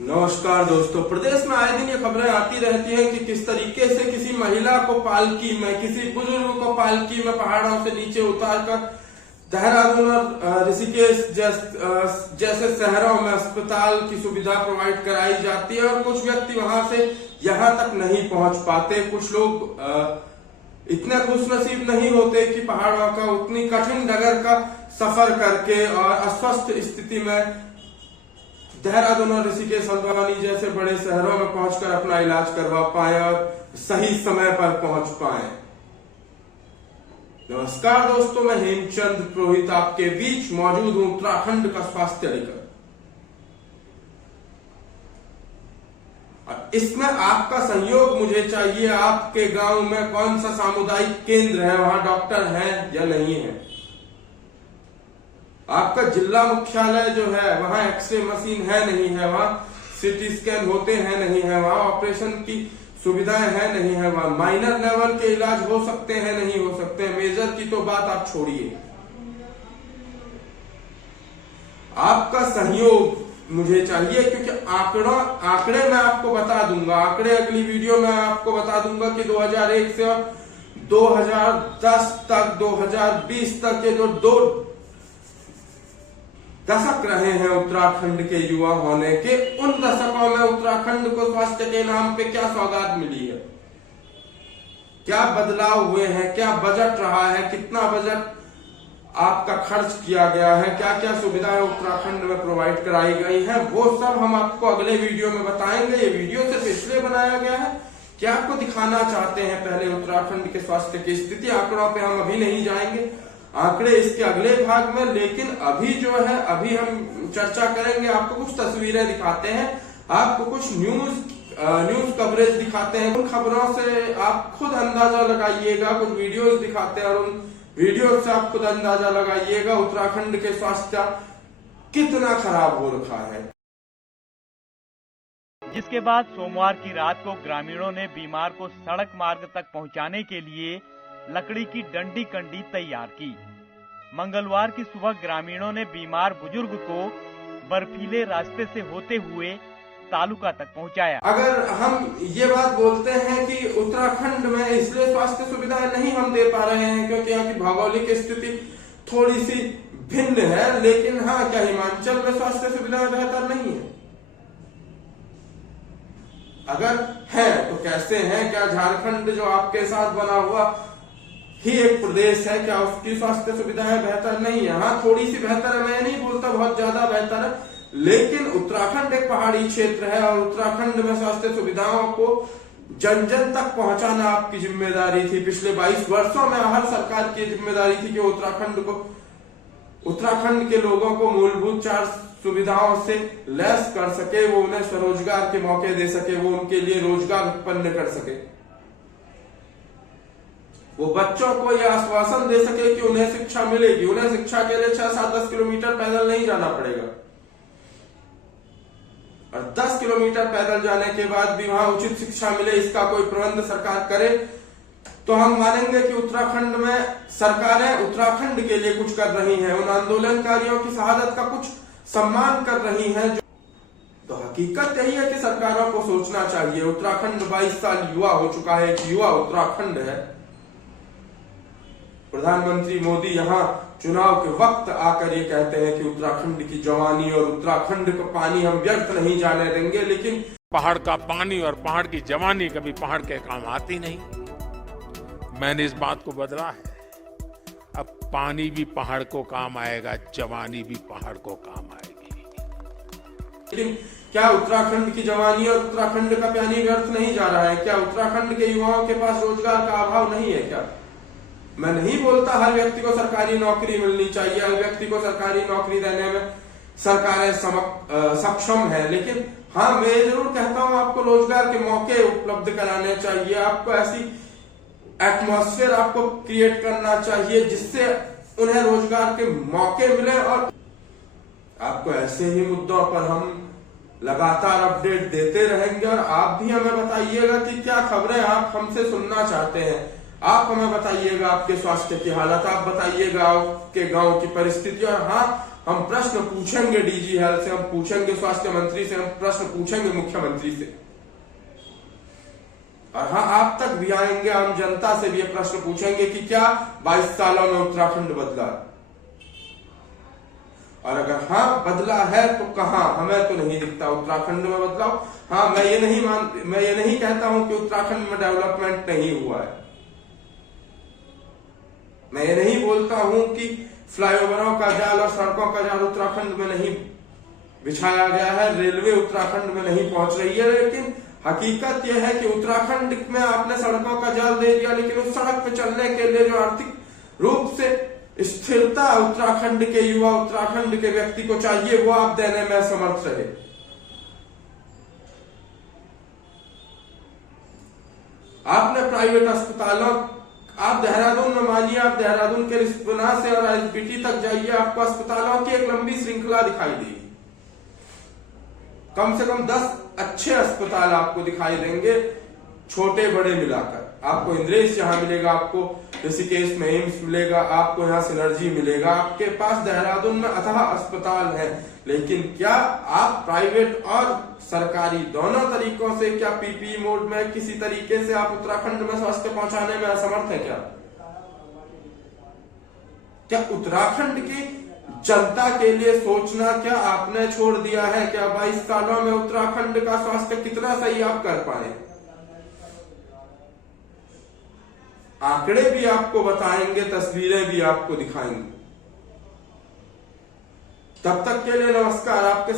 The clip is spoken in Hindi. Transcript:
नमस्कार दोस्तों, प्रदेश में आए दिन ये खबरें आती रहती हैं कि किस तरीके से किसी महिला को पालकी में, किसी बुजुर्ग को पालकी में पहाड़ों से नीचे उतारकर देहरादून और ऋषिकेश जैसे शहरों में अस्पताल की सुविधा प्रोवाइड कराई जाती है और कुछ व्यक्ति वहां से यहां तक नहीं पहुंच पाते। कुछ लोग इतने खुशनसीब नहीं होते कि पहाड़ों का उतनी कठिन डगर का सफर करके और अस्वस्थ स्थिति में देहरादून और ऋषिकेश हल्द्वानी जैसे बड़े शहरों में पहुंचकर अपना इलाज करवा पाए और सही समय पर पहुंच पाए। नमस्कार दोस्तों, मैं हेमचंद पुरोहित आपके बीच मौजूद हूं, उत्तराखंड का स्वास्थ्य लेकर। इसमें आपका सहयोग मुझे चाहिए। आपके गांव में कौन सा सामुदायिक केंद्र है, वहां डॉक्टर है या नहीं है? आपका जिला मुख्यालय जो है वहां एक्सरे मशीन है नहीं है, वहां सीटी स्कैन होते हैं नहीं है, वहां ऑपरेशन की सुविधाएं है नहीं है, वहां माइनर लेवल के इलाज हो सकते हैं नहीं हो सकते हैं, मेजर की तो बात आप छोड़िए। आपका सहयोग मुझे चाहिए क्योंकि आंकड़े मैं आपको बता दूंगा, आंकड़े अगली वीडियो में आपको बता दूंगा कि 2001 से 2010 तक 2020 तक के जो 2 दशक रहे हैं उत्तराखंड के युवा होने के, उन दशकों में उत्तराखंड को स्वास्थ्य के नाम पे क्या सौगात मिली है, क्या बदलाव हुए हैं, क्या बजट रहा है, कितना बजट आपका खर्च किया गया है, क्या क्या सुविधाएं उत्तराखंड में प्रोवाइड कराई गई हैं, वो सब हम आपको अगले वीडियो में बताएंगे। ये वीडियो सिर्फ इसलिए बनाया गया है कि आपको दिखाना चाहते हैं पहले उत्तराखंड के स्वास्थ्य की स्थिति। आंकड़ों पे हम अभी नहीं जाएंगे, आंकड़े इसके अगले भाग में, लेकिन अभी जो है अभी हम चर्चा करेंगे। आपको कुछ तस्वीरें दिखाते हैं, आपको कुछ न्यूज कवरेज दिखाते हैं, उन खबरों से आप खुद अंदाजा लगाइएगा। कुछ वीडियोस दिखाते हैं और उन वीडियो से आप खुद अंदाजा लगाइएगा उत्तराखंड के स्वास्थ्य कितना खराब हो रखा है। जिसके बाद सोमवार की रात को ग्रामीणों ने बीमार को सड़क मार्ग तक पहुंचाने के लिए लकड़ी की डंडी कंडी तैयार की। मंगलवार की सुबह ग्रामीणों ने बीमार बुजुर्ग को बर्फीले रास्ते से होते हुए तालुका तक पहुंचाया। अगर हम ये बात बोलते हैं कि उत्तराखंड में इसलिए स्वास्थ्य सुविधाएं नहीं हम दे पा रहे हैं क्योंकि यहाँ की भौगोलिक स्थिति थोड़ी सी भिन्न है, लेकिन हाँ, क्या हिमाचल में स्वास्थ्य सुविधाएं बेहतर नहीं है? अगर है तो कैसे हैं? क्या झारखंड जो आपके साथ बना हुआ ही एक प्रदेश है, क्या उसकी स्वास्थ्य सुविधाएं बेहतर नहीं है? हाँ, थोड़ी सी बेहतर है, मैं नहीं बोलता बहुत ज्यादा बेहतर है, लेकिन उत्तराखंड एक पहाड़ी क्षेत्र है और उत्तराखंड में स्वास्थ्य सुविधाओं को जन जन तक पहुंचाना आपकी जिम्मेदारी थी। पिछले 22 वर्षों में हर सरकार की जिम्मेदारी थी कि उत्तराखंड के लोगों को मूलभूत 4 सुविधाओं से लैस कर सके, वो उन्हें स्वरोजगार के मौके दे सके, वो उनके लिए रोजगार उत्पन्न कर सके, वो बच्चों को यह आश्वासन दे सके कि उन्हें शिक्षा मिलेगी। उन्हें शिक्षा के लिए 6-7-10 किलोमीटर पैदल नहीं जाना पड़ेगा, और 10 किलोमीटर पैदल जाने के बाद भी वहां उचित शिक्षा मिले, इसका कोई प्रबंध सरकार करे तो हम मानेंगे कि उत्तराखंड में सरकारें उत्तराखंड के लिए कुछ कर रही हैं, उन आंदोलनकारियों की शहादत का कुछ सम्मान कर रही हैं। तो हकीकत यही है कि सरकारों को सोचना चाहिए। उत्तराखंड 22 साल युवा हो चुका है, एक युवा उत्तराखंड है। प्रधानमंत्री मोदी यहाँ चुनाव के वक्त आकर ये कहते हैं कि उत्तराखंड की जवानी और उत्तराखंड का पानी हम व्यर्थ नहीं जाने देंगे, लेकिन पहाड़ का पानी और पहाड़ की जवानी कभी पहाड़ के काम आती नहीं। मैंने इस बात को बदला है। अब पानी भी पहाड़ को काम आएगा, जवानी भी पहाड़ को काम आएगी। लेकिन क्या उत्तराखंड की जवानी और उत्तराखंड का पानी व्यर्थ नहीं जा रहा है? क्या उत्तराखंड के युवाओं के पास रोजगार का अभाव नहीं है क्या? मैं नहीं बोलता हर व्यक्ति को सरकारी नौकरी मिलनी चाहिए, हर व्यक्ति को सरकारी नौकरी देने में सरकारें सक्षम है, लेकिन हाँ, मैं जरूर कहता हूं आपको रोजगार के मौके उपलब्ध कराने चाहिए। आपको ऐसी एटमॉस्फेयर आपको क्रिएट करना चाहिए जिससे उन्हें रोजगार के मौके मिले। और आपको ऐसे ही मुद्दों पर हम लगातार अपडेट देते रहेंगे और आप भी हमें बताइएगा कि क्या खबरें आप हमसे सुनना चाहते हैं। आप हमें बताइएगा आपके स्वास्थ्य की हालत, आप बताइएगा आपके गांव की परिस्थिति, और हाँ, हम प्रश्न पूछेंगे डीजी हेल्थ से, हम पूछेंगे स्वास्थ्य मंत्री से, हम प्रश्न पूछेंगे मुख्यमंत्री से, और हाँ आप तक भी आएंगे, हम जनता से भी ये प्रश्न पूछेंगे कि क्या 22 सालों में उत्तराखंड बदला, और अगर हाँ बदला है तो कहां, हमें तो नहीं दिखता उत्तराखंड में बदलाव। हाँ मैं ये नहीं कहता हूं कि उत्तराखंड में डेवलपमेंट नहीं हुआ है, मैं ये नहीं बोलता हूं कि फ्लाईओवरों का जाल और सड़कों का जाल उत्तराखंड में नहीं बिछाया गया है, रेलवे उत्तराखंड में नहीं पहुंच रही है, लेकिन हकीकत यह है कि उत्तराखंड में आपने सड़कों का जाल दे दिया, लेकिन उस सड़क पे चलने के लिए जो आर्थिक रूप से स्थिरता उत्तराखंड के युवा, उत्तराखंड के व्यक्ति को चाहिए, वो आप देने में असमर्थ रहे। आपने प्राइवेट अस्पतालों, आप देहरादून में मानिए, आप देहरादून के रिस्पना से और आईएसबीटी तक जाइए, आपको अस्पतालों की एक लंबी श्रृंखला दिखाई देगी, कम से कम 10 अच्छे अस्पताल आपको दिखाई देंगे, छोटे बड़े मिलाकर। आपको इंद्रेश यहां मिलेगा, आपको ऋषिकेश में एम्स मिलेगा, आपको यहाँ सिनर्जी मिलेगा, आपके पास देहरादून में अथाह अस्पताल है, लेकिन क्या आप प्राइवेट और सरकारी दोनों तरीकों से, क्या पीपीई मोड में किसी तरीके से आप उत्तराखंड में स्वास्थ्य पहुंचाने में असमर्थ है? क्या उत्तराखंड की जनता के लिए सोचना क्या आपने छोड़ दिया है? क्या 22 सालों में उत्तराखंड का स्वास्थ्य कितना सही आप कर पाए? आंकड़े भी आपको बताएंगे, तस्वीरें भी आपको दिखाएंगे। तब तक के लिए नमस्कार। आपके